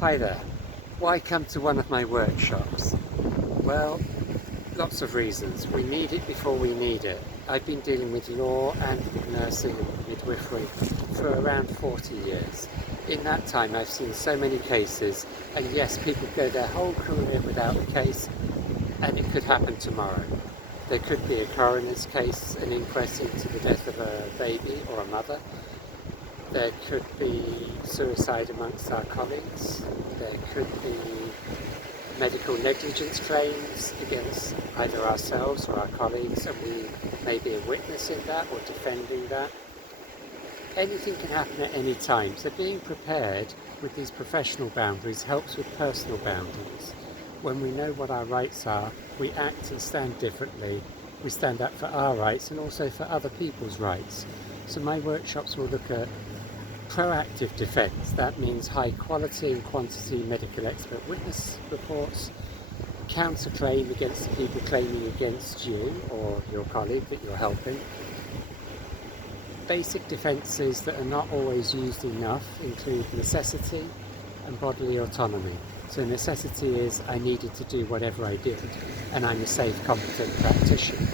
Hi there. Why come to one of my workshops? Well, lots of reasons. We need it before we need it. I've been dealing with law and with nursing and midwifery for around 40 years. In that time I've seen so many cases, and yes, people go their whole career without a case, and it could happen tomorrow. There could be a coroner's case, an inquest into the death of a baby or a mother. There could be suicide amongst our colleagues. There could be medical negligence claims against either ourselves or our colleagues, and we may be a witness in that or defending that. Anything can happen at any time, so being prepared with these professional boundaries helps with personal boundaries. When we know what our rights are, we act and stand differently. We stand up for our rights and also for other people's rights. So my workshops will look at proactive defence. That means high quality and quantity medical expert witness reports, counterclaim against the people claiming against you or your colleague that you're helping. Basic defences that are not always used enough include necessity and bodily autonomy. So necessity is I needed to do whatever I did, and I'm a safe, competent practitioner.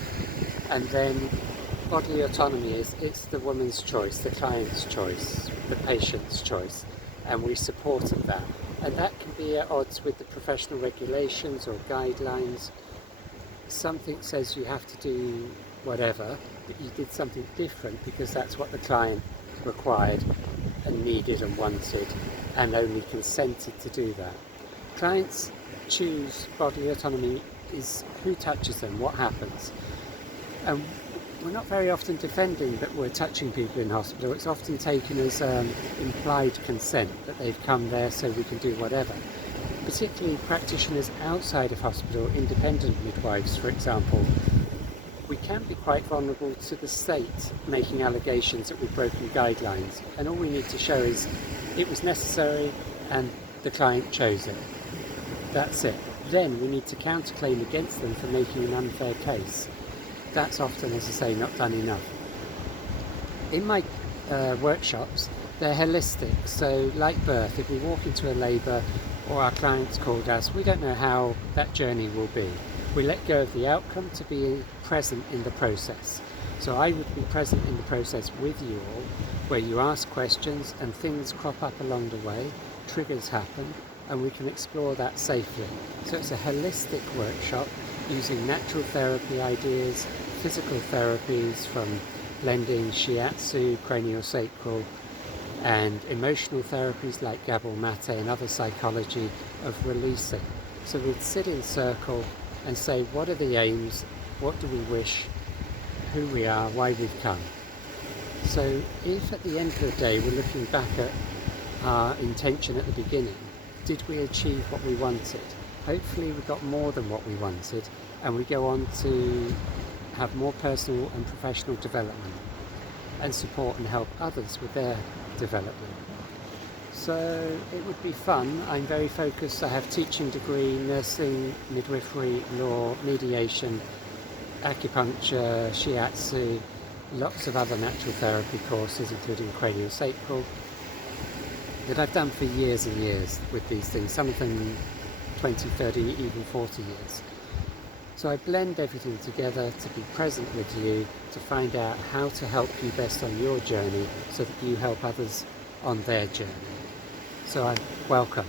And then bodily autonomy is it's the woman's choice, the client's choice, the patient's choice, and we supported that. And that can be at odds with the professional regulations or guidelines. Something says you have to do whatever, but you did something different because that's what the client required and needed and wanted, and only consented to do that. Clients choose bodily autonomy is who touches them, what happens. And we're not very often defending that we're touching people in hospital. It's often taken as implied consent, that they've come there so we can do whatever. Particularly practitioners outside of hospital, independent midwives for example, we can be quite vulnerable to the state making allegations that we've broken guidelines, and all we need to show is it was necessary and the client chose it. That's it. Then we need to counterclaim against them for making an unfair case. That's often, as I say, not done enough. In my workshops, they're holistic. So like birth, if we walk into a labour or our clients called us, we don't know how that journey will be. We let go of the outcome to be present in the process. So I would be present in the process with you all, where you ask questions and things crop up along the way, triggers happen, and we can explore that safely. So it's a holistic workshop using natural therapy ideas, physical therapies from blending shiatsu, craniosacral, and emotional therapies like gabor mate and other psychology of releasing. So we'd sit in circle and say, what are the aims, what do we wish, who we are, why we've come. So if at the end of the day we're looking back at our intention at the beginning, did we achieve what we wanted? Hopefully we got more than what we wanted, and we go on to have more personal and professional development and support and help others with their development. So it would be fun. I'm very focused. I have teaching degree, nursing, midwifery, law, mediation, acupuncture, shiatsu, lots of other natural therapy courses including craniosacral that I've done for years and years with these things, some of them 20, 30, even 40 years. So I blend everything together to be present with you, to find out how to help you best on your journey so that you help others on their journey. So I'm welcome.